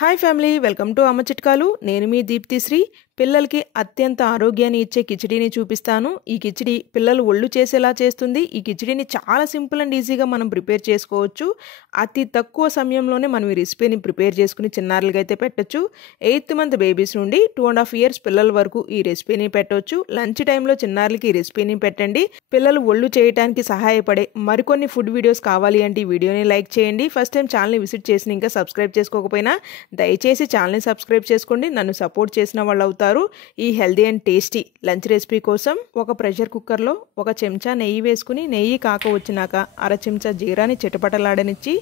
Hi family, welcome to అమ్మ చిట్కాలు. నేను మీ దీప్తిశ్రీ. పిల్లలకి అత్యంత ఆరోగ్యాన్ని ఇచ్చే కిచిడీని చూపిస్తాను. ఈ కిచిడి పిల్లలు ఒళ్ళు చేసేలా చేస్తుంది. ఈ కిచిడీని చాలా సింపుల్ అండ్ ఈజీగా మనం ప్రిపేర్ చేసుకోవచ్చు. అతి తక్కువ సమయంలోనే మనం ఈ రెసిపీని ప్రిపేర్ చేసుకుని చిన్నారులకి అయితే పెట్టచ్చు. 8th మంత్ బేబీస్ నుండి 2.5 years పిల్లల వరకు ఈ రెసిపీని పెట్టవచ్చు. లంచ్ టైంలో చిన్నారులకి ఈ రెసిపీని పెట్టండి. పిల్లలు ఒళ్ళు చేయడానికి సహాయపడే మరికొన్ని ఫుడ్ వీడియోస్ కావాలి అంటే ఈ వీడియోని లైక్ చేయండి. ఫస్ట్ టైం ఛానల్ని విజిట్ చేసి ఇంకా సబ్స్క్రైబ్ చేసుకోకపోయినా దయచేసి ఛానల్ని సబ్స్క్రైబ్ చేసుకోండి. నన్ను సపోర్ట్ చేసిన వాళ్ళు అవుతారు. ఈ healthy and tasty lunch recipe కోసం ఒక ప్రెషర్ కుక్కర్లో 1 చెంచా నెయ్యి వేసుకుని, నెయ్యి కాక వచ్చినాక 1/2 చెంచా జీరాని చిటపటలాడనిచ్చి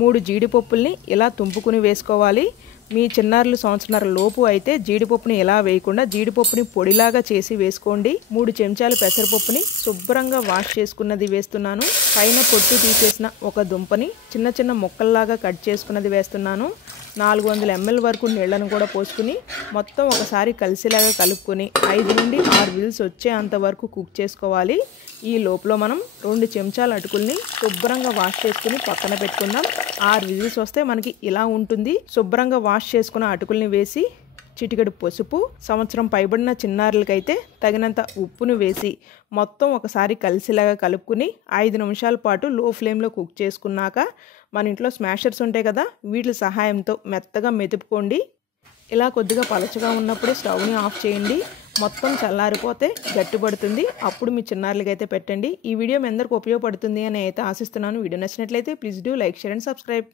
3 జీడిపప్పుల్ని ఇలా తుంపుకుని వేసుకోవాలి. మీ చిన్నారులు సంవత్సరాల లోపు అయితే జీడిపప్పుని ఎలా వేయకుండా జీడిపప్పుని పొడిలాగా చేసి వేసుకోండి. 3 చెంచాలు పెసరపప్పుని శుభ్రంగా వాష్ చేసుకున్నది వేస్తున్నాను. పైన పొట్టు తీసేసిన ఒక దుంపని చిన్న చిన్న ముక్కల్లాగా కట్ చేసుకున్నది వేస్తున్నాను. 400 ml వరకు నీళ్లను కూడా పోసుకుని మొత్తం ఒకసారి కలిసేలాగా కలుపుకొని 5 నుండి 6 విజిల్స్ వచ్చేంత వరకు కుక్ చేసుకోవాలి. ఈ లోపల మనం 2 చెంచాల అటుకుల్ని శుభ్రంగా వాష్ చేసుకుని పక్కన పెట్టుకుందాం. 6 విజిల్స్ వస్తే మనకి ఇలా ఉంటుంది. శుభ్రంగా వాష్ చేసుకున్న అటుకుల్ని వేసి చిటికెడు పసుపు, సంవత్సరం పైబడిన చిన్నారులకైతే తగినంత ఉప్పును వేసి మొత్తం ఒకసారి కలిసేలాగా కలుపుకుని 5 నిమిషాల పాటు లో ఫ్లేమ్లో కుక్ చేసుకున్నాక మన ఇంట్లో స్మాషర్స్ ఉంటాయి కదా, వీటి సహాయంతో మెత్తగా మెతుపుకోండి. ఇలా కొద్దిగా పలచగా ఉన్నప్పుడే స్టవ్ని ఆఫ్ చేయండి. మొత్తం చల్లారిపోతే గట్టిపడుతుంది. అప్పుడు మీ చిన్నారులకైతే పెట్టండి. ఈ వీడియో మీ అందరికి ఉపయోగపడుతుంది అని అయితే ఆశిస్తున్నాను. వీడియో నచ్చినట్లయితే please do like, share and subscribe.